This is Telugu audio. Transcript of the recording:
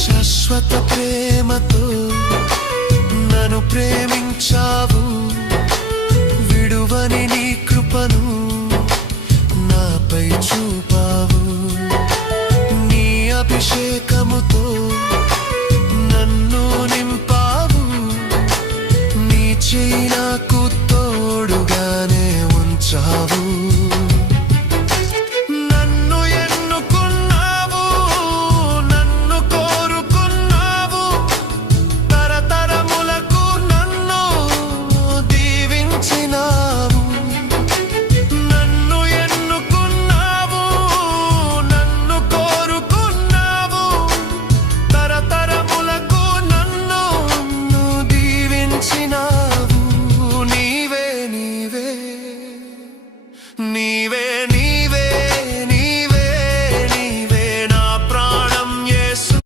శాశ్వత ప్రేమతో నన్ను ప్రేమించావు, విడువని నీ కృపను నాపై చూపావు. నీ అభిషేకము